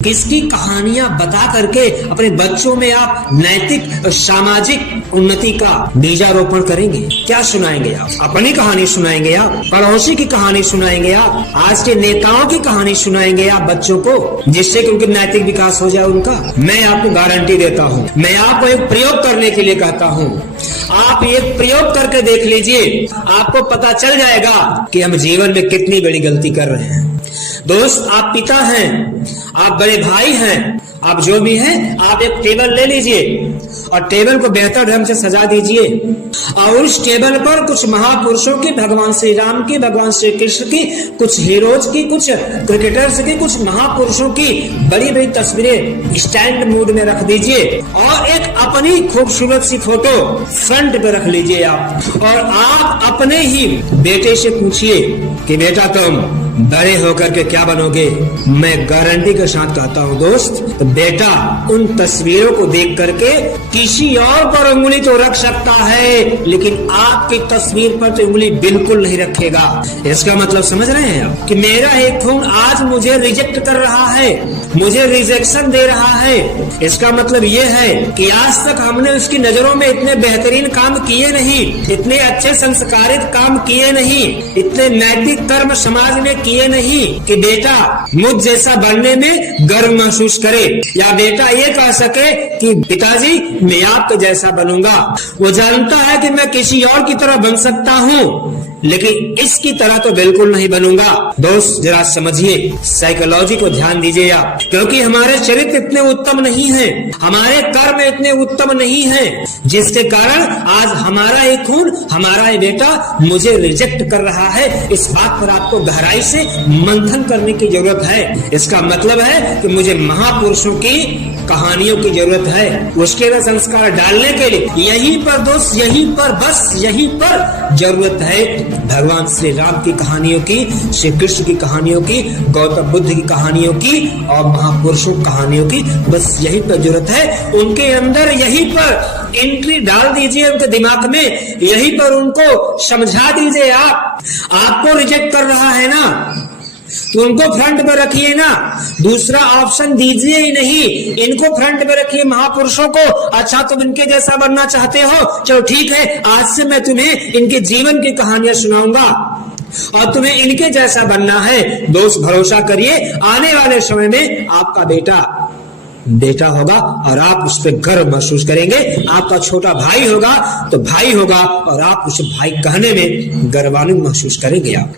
किसकी कहानियां बता करके अपने बच्चों में आप नैतिक और सामाजिक उन्नति का बीजारोपण करेंगे? क्या सुनाएंगे आप? अपनी कहानी सुनाएंगे आप? पड़ोसी की कहानी सुनाएंगे आप? आज के नेताओं की कहानी सुनाएंगे आप बच्चों को, जिससे कि उनके नैतिक विकास हो जाए उनका? मैं आपको गारंटी देता हूँ, मैं आपको एक प्रयोग करने के लिए कहता हूँ, आप एक प्रयोग करके देख लीजिए, आपको पता चल जाएगा कि हम जीवन में कितनी बड़ी गलती कर रहे हैं। दोस्त, आप पिता हैं, आप बड़े भाई हैं, आप जो भी हैं, आप एक टेबल ले लीजिए और टेबल को बेहतर ढंग से सजा दीजिए और उस टेबल पर कुछ महापुरुषों की, भगवान श्री राम की, भगवान श्री कृष्ण की, कुछ हीरोज की, कुछ क्रिकेटर्स की, कुछ महापुरुषों की बड़ी बड़ी तस्वीरें स्टैंड मूड में रख दीजिए और एक अपनी खूबसूरत सी फोटो फ्रंट पे रख लीजिए आप। और आप अपने ही बेटे से पूछिए कि बेटा तुम बड़े होकर के क्या बनोगे? मैं गारंटी के साथ कहता हूँ दोस्त, तो बेटा उन तस्वीरों को देख करके किसी और पर उंगली तो रख सकता है, लेकिन आपकी तस्वीर पर तो उंगली बिल्कुल नहीं रखेगा। इसका मतलब समझ रहे हैं आप कि मेरा एक खून आज मुझे रिजेक्ट कर रहा है, मुझे रिजेक्शन दे रहा है। इसका मतलब ये है कि आज तक हमने उसकी नजरों में इतने बेहतरीन काम किए नहीं, इतने अच्छे संस्कारित काम किए नहीं, इतने नैतिक कर्म समाज में किए नहीं कि बेटा मुझ जैसा बनने में गर्व महसूस करे, या बेटा ये कह सके कि पिताजी मैं आपके जैसा बनूंगा। वो जानता है कि मैं किसी और की तरह बन सकता हूँ, लेकिन इसकी तरह तो बिल्कुल नहीं बनूंगा। दोस्त जरा समझिए, साइकोलॉजी को ध्यान दीजिए आप, क्योंकि हमारे चरित्र इतने उत्तम नहीं हैं, हमारे कर्म इतने उत्तम नहीं हैं, जिसके कारण आज हमारा एक खून, हमारा एक बेटा मुझे रिजेक्ट कर रहा है। इस बात पर आपको गहराई से मंथन करने की जरूरत है। इसका मतलब है कि मुझे महापुरुषों की कहानियों की जरूरत है, उसके अंदर संस्कार डालने के लिए। यहीं पर दोस्त, यहीं पर, बस यहीं पर जरूरत है भगवान श्री राम की कहानियों की, श्री कृष्ण की कहानियों की, गौतम बुद्ध की कहानियों की और महापुरुषों की कहानियों की। बस यहीं पर जरूरत है, उनके अंदर यहीं पर एंट्री डाल दीजिए, उनके दिमाग में यहीं पर उनको समझा दीजिए। आपको रिजेक्ट कर रहा है ना, तो उनको फ्रंट पे रखिए ना, दूसरा ऑप्शन दीजिए ही नहीं, इनको फ्रंट पे रखिए, महापुरुषों को। अच्छा तुम इनके जैसा बनना चाहते हो, चलो ठीक है, आज से मैं तुम्हें इनके जीवन की कहानियां सुनाऊंगा और तुम्हें इनके जैसा बनना है। दोस्त भरोसा करिए, आने वाले समय में आपका बेटा होगा और आप उस पर गर्व महसूस करेंगे। आपका छोटा भाई होगा तो भाई होगा और आप उसे भाई कहने में गर्वान्वित महसूस करेंगे आप।